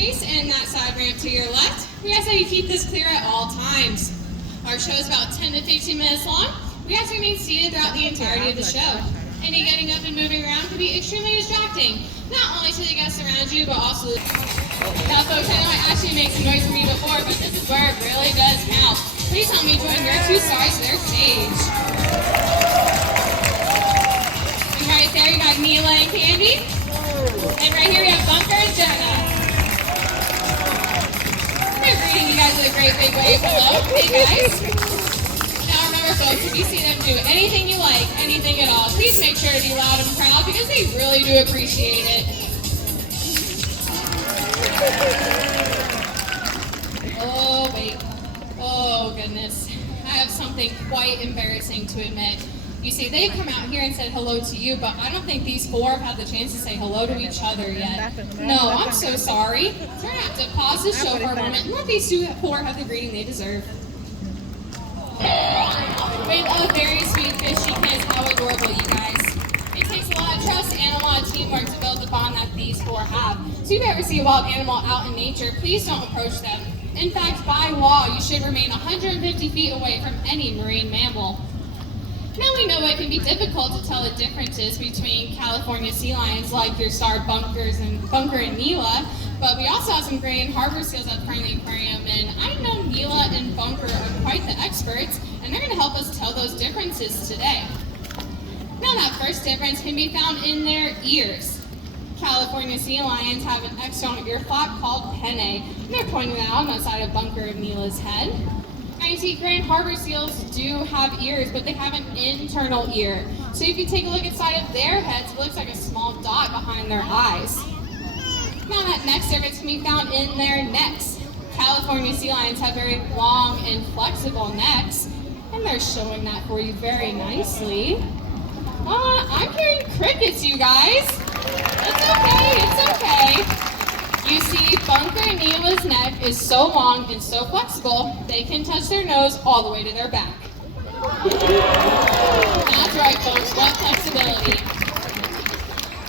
space and that side ramp to your left. We ask that you keep this clear at all times. Our show is about 10 to 15 minutes long. We ask you to remain seated throughout the entirety of the show. Any getting up and moving around can be extremely distracting, not only to the guests around you, but also now folks, I know I asked you to make some noise for me before, but this is where it really does count. Please help me join your two stars to their stage. And right there, you got Mila and Candy. And right here, we have Bunker and Jenna. They're greeting you guys with a great big wave. Hello. Hey, guys. Now remember, folks, if you see them do anything you like, anything at all, please make sure to be loud and proud because they really do appreciate it. Oh, wait. Oh, goodness. I have something quite embarrassing to admit. You see, they've come out here and said hello to you, but I don't think these four have had the chance to say hello to each other yet. No, I'm so sorry. We're going to have to pause the show for a moment and let these four have the greeting they deserve. With a very sweet fishy kiss, how adorable, you guys. It takes a lot of trust and a lot of teamwork to build the bond that these four have. So if you ever see a wild animal out in nature, please don't approach them. In fact, by law, you should remain 150 feet away from any marine mammal. Now we know it can be difficult to tell the differences between California sea lions like your star Bunker and Mila, but we also have some great harbor seals at the front of the aquarium, and I know Mila and Bunker are quite the experts, and they're going to help us tell those differences today. Now that first difference can be found in their ears. California sea lions have an external ear flap called penne, and they're pointing that out on the side of Bunker and Mila's head. Now you see, grand harbor seals do have ears, but they have an internal ear. So if you take a look inside of their heads, it looks like a small dot behind their eyes. Now that next difference can be found in their necks. California sea lions have very long and flexible necks, and they're showing that for you very nicely. I'm hearing crickets, you guys. It's okay. You see, Bunker and Mila's neck is so long and so flexible, they can touch their nose all the way to their back. That's right, folks, what flexibility.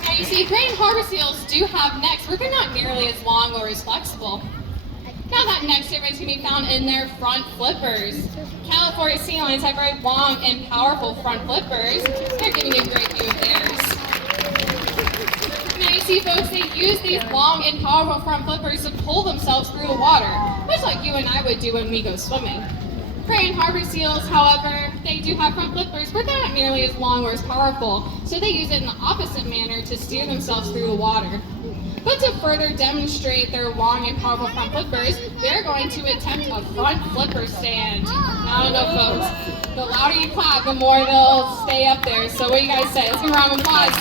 Now you see, grand harbor seals do have necks, but they're not nearly as long or as flexible. Now that next difference can be found in their front flippers. California sea lions have very long and powerful front flippers. They're giving you a great view of theirs. Now you see, folks, they use these long and powerful front flippers to pull themselves through the water, much like you and I would do when we go swimming. Grand harbor seals, however, they do have front flippers, but they're not nearly as long or as powerful, so they use it in the opposite manner to steer themselves through the water. But to further demonstrate their long and powerful front flippers, they're going to attempt a front flipper stand. I don't know, folks. The louder you clap, the more they'll stay up there. So what do you guys say? Let's give a round of applause.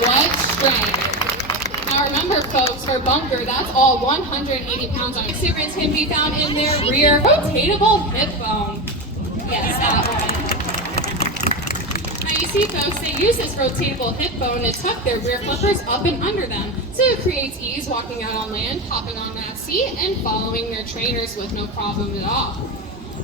What strength. Now remember, folks, for Bunker, that's all 180 pounds on. Difference can be found in their rear rotatable hip bone. Yes, that one. You see, folks, they use this rotatable hip bone to tuck their rear flippers up and under them, so it creates ease walking out on land, hopping on that seat, and following their trainers with no problem at all.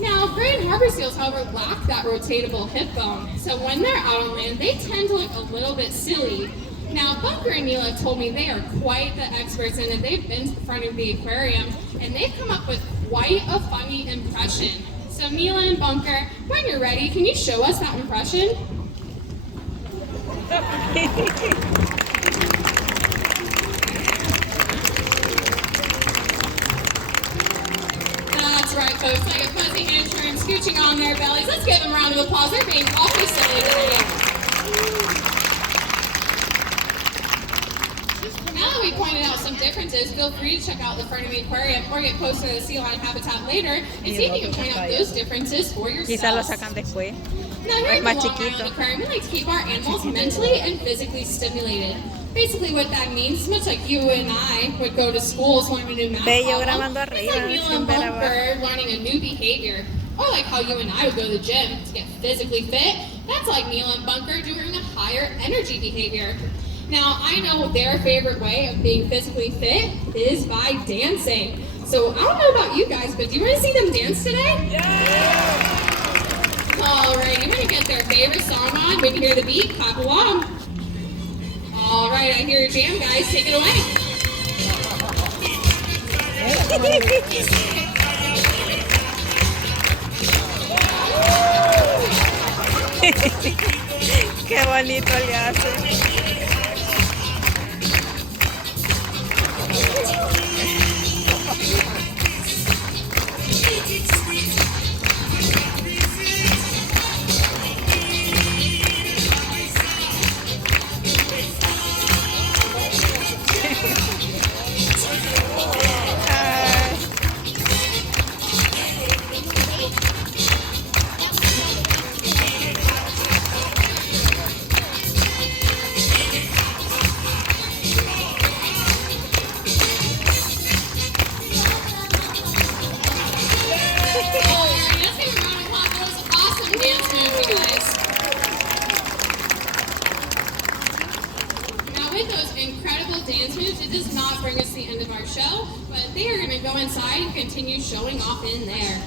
Now, grand harbor seals, however, lack that rotatable hip bone, so when they're out on land, they tend to look a little bit silly. Now, Bunker and Mila told me they are quite the experts in it. They've been to the front of the aquarium, and they've come up with quite a funny impression. So Mila and Bunker, when you're ready, can you show us that impression? That's right, folks, like a fuzzy hamster and scooching on their bellies. Let's give them a round of applause. They're being awfully silly today. Now that we pointed out some differences, feel free to check out the front of the aquarium or get closer to the sea lion habitat later and see if you can point out those differences for yourself. Quizás lo sacan después. Now, here at the Long Island Aquarium, we like to keep our animals mentally and physically stimulated. Basically, what that means is much like you and I would go to school to learn a new math problem. It's like Mila and Bunker learning a new behavior. Or like how you and I would go to the gym to get physically fit. That's like Mila and Bunker doing a higher energy behavior. Now, I know their favorite way of being physically fit is by dancing. So I don't know about you guys, but do you want to see them dance today? Yeah! Alright, when you get their favorite song on, when you hear the beat, clap along. Alright, I hear your jam, guys. Take it away. Qué bonito le hace. Incredible dance moves. It does not bring us to the end of our show, but they are going to go inside and continue showing off in there.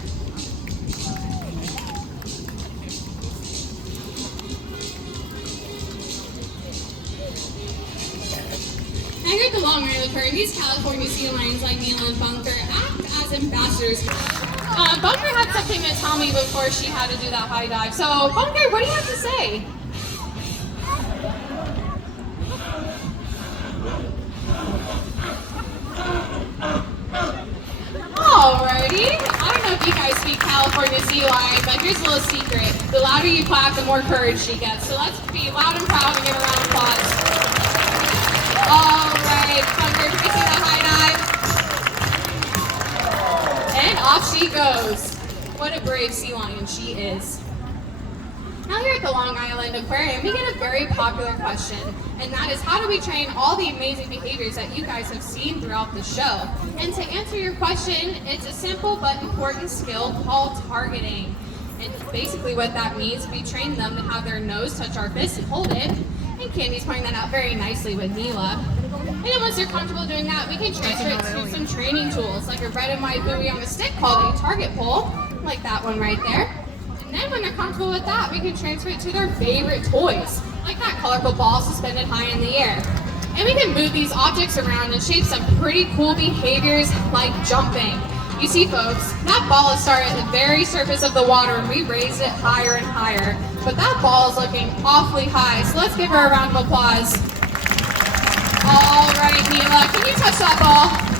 I heard the long run of these California sea lions like Neil and Bunker act as ambassadors. Bunker had something to tell me before she had to do that high dive. So, Bunker, what do you have to say? Alrighty. I don't know if you guys speak California sea lion, but here's a little secret. The louder you clap, the more courage she gets. So let's be loud and proud and give her a round of applause. Alright, Bunker, can we see the high dive? And off she goes. What a brave sea lion she is. Now here at the Long Island Aquarium, we get a very popular question, and that is, how do we train all the amazing behaviors that you guys have seen throughout the show? And to answer your question, it's a simple but important skill called targeting. And basically what that means, we train them to have their nose touch our fist and hold it, and Candy's pointing that out very nicely with Mila. And then once they're comfortable doing that, we can transfer it to some training tools, like a red and white buoy on a stick called a target pole, like that one right there. And then when they're comfortable with that, we can transfer it to their favorite toys, like that colorful ball suspended high in the air. And we can move these objects around and shape some pretty cool behaviors like jumping. You see, folks, that ball is started at the very surface of the water and we raised it higher and higher. But that ball is looking awfully high, so let's give her a round of applause. All right, Mila, can you touch that ball?